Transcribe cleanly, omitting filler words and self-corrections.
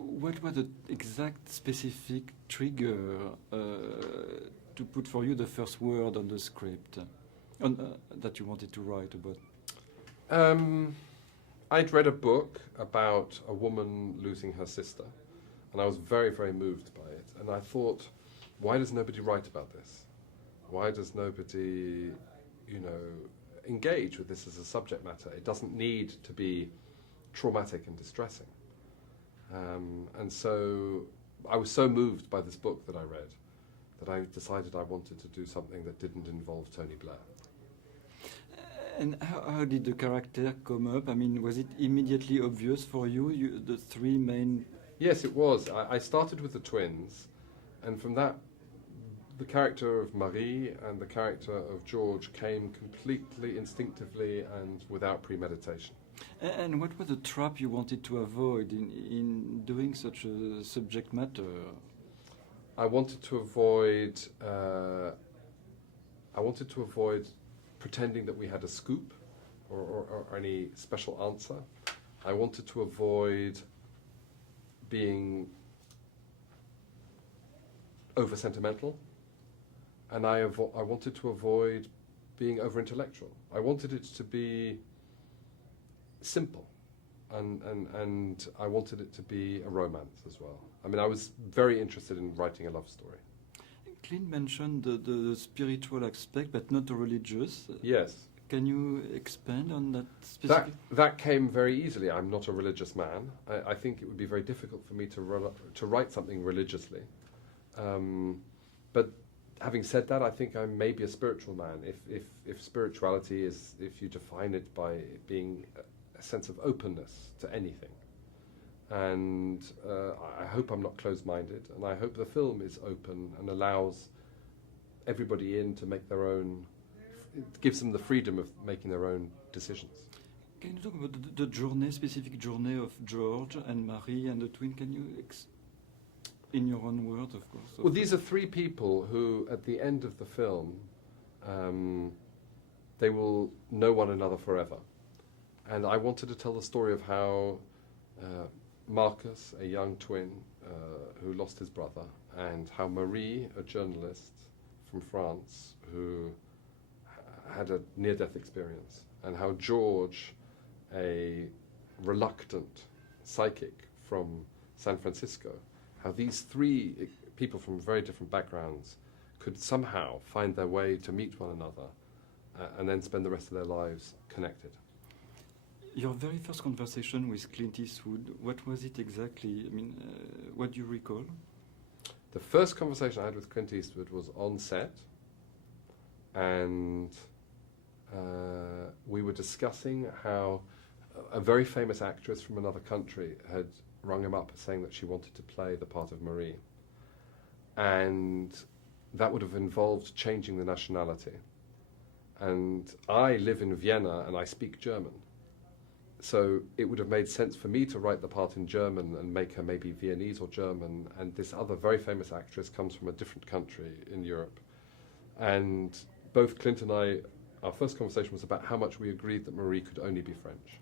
what was the exact specific trigger to put for you the first word on the script that you wanted to write about? I'd read a book about a woman losing her sister, and I was very, very moved by it. And I thought, why does nobody write about this? Why does nobody, engage with this as a subject matter? It doesn't need to be traumatic and distressing. And so I was so moved by this book that I read that I decided I wanted to do something that didn't involve Tony Blair. And how did the character come up? I mean, was it immediately obvious for you, the three main... Yes, it was. I started with the twins, and from that, the character of Marie and the character of George came completely instinctively and without premeditation. And what was the trap you wanted to avoid in doing such a subject matter? I wanted to avoid pretending that we had a scoop or any special answer. I wanted to avoid being over sentimental, and I wanted to avoid being over intellectual. I wanted it to be simple, and I wanted it to be a romance as well. I mean, I was very interested in writing a love story. Clint mentioned the spiritual aspect, but not the religious. Yes. Can you expand on that specifically? That came very easily. I'm not a religious man. I think it would be very difficult for me to write something religiously. But having said that, I think I'm maybe a spiritual man. If spirituality is, if you define it by being a sense of openness to anything. And I hope I'm not closed-minded, and I hope the film is open and allows everybody in to make their own, it gives them the freedom of making their own decisions. Can you talk about the journey, specific journey of George and Marie and the twin? Can you, in your own words, of course? Well, these are three people who, at the end of the film, they will know one another forever. And I wanted to tell the story of how Marcus, a young twin who lost his brother, and how Marie, a journalist from France who had a near-death experience, and how George, a reluctant psychic from San Francisco, how these three people from very different backgrounds could somehow find their way to meet one another and then spend the rest of their lives connected. Your very first conversation with Clint Eastwood, what was it exactly? I mean, what do you recall? The first conversation I had with Clint Eastwood was on set, and we were discussing how a very famous actress from another country had rung him up saying that she wanted to play the part of Marie. And that would have involved changing the nationality. And I live in Vienna and I speak German. So it would have made sense for me to write the part in German and make her maybe Viennese or German, and this other very famous actress comes from a different country in Europe. And both Clint and I, our first conversation was about how much we agreed that Marie could only be French.